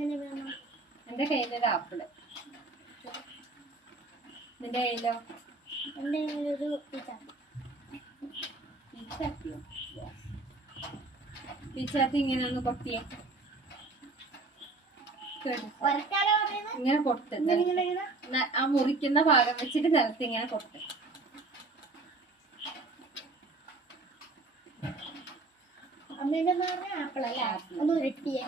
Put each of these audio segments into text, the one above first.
എന്റെ കയ്യിലൊരു ആപ്പിള്, നിന്റെ കയ്യിലോ? എന്റെ കയ്യിലൊരു പിച്ചാത്തി ഇങ്ങനെ ഒന്ന് കൊത്തിയേ, ഇങ്ങനെ കൊട്ട്, ആ മുറിക്കുന്ന ഭാഗം വെച്ചിട്ട് നിലത്ത് ഇങ്ങനെ കൊട്ട്. അമ്മേന്റെ ആപ്പിളല്ലേ, ഒന്ന് ഉരുട്ടിയേ.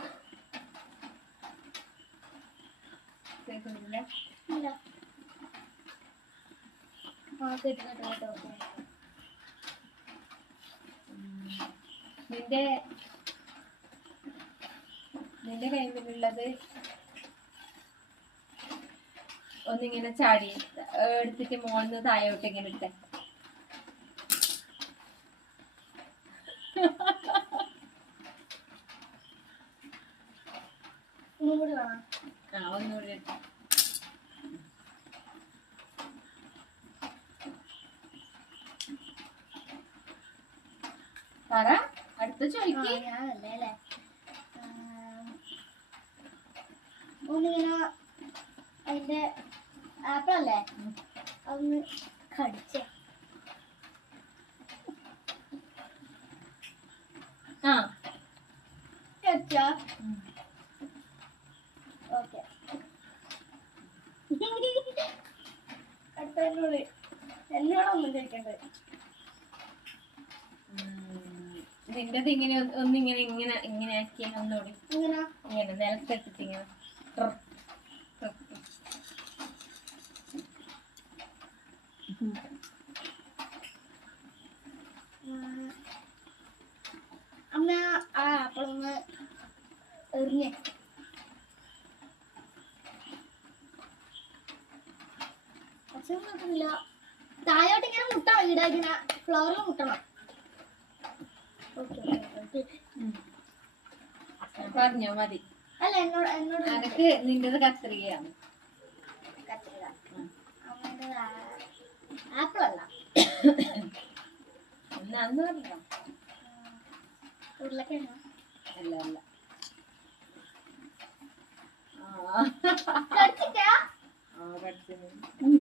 നിന്റെ കയ്യിലുള്ളത് ഒന്നിങ്ങനെ ചാടി എടുത്തിട്ട് മോളിന്ന് താഴോട്ട് ഇങ്ങനെ ഇട്ടേ. ഒന്നുകൂടി ഇട്ട. പറ, അടുത്ത ചോദിക്കേ. ഒന്നിങ്ങനെ അതിന്റെ ആപ്പിളല്ലേ അതൊന്ന് കടിച്ചേ. ഓക്കെ, അടുത്തതിനോട് എന്നോട് ഒന്നും ചോദിക്കണ്ടേ. നിന്റെ ഇങ്ങനെ ഒന്നിങ്ങനെ ഇങ്ങനെ ഇങ്ങനെ ആക്കിയ ഒന്നുകൂടി ഇങ്ങനെ ഇങ്ങനെ നിലത്തിട്ടിട്ട് ഇങ്ങനെ അമ്മ ആ ആപ്പിളൊന്ന് എറിഞ്ഞേ. അച്ഛൻ നോക്കുന്നില്ല, താഴോട്ട് ഇങ്ങനെ മുട്ടണം, ഇവിടെ ഇങ്ങനെ ഫ്ലോറിൽ മുട്ടണം. പറഞ്ഞോ മതി. അല്ല എന്നോട് എനക്ക് നിന്റേത് കത്രികയാണ്. കത്രിക ആപ്പിളല്ല, അന്ന് പറഞ്ഞോ. ഉരുളക്കിഴങ്ങ് അല്ല അല്ല,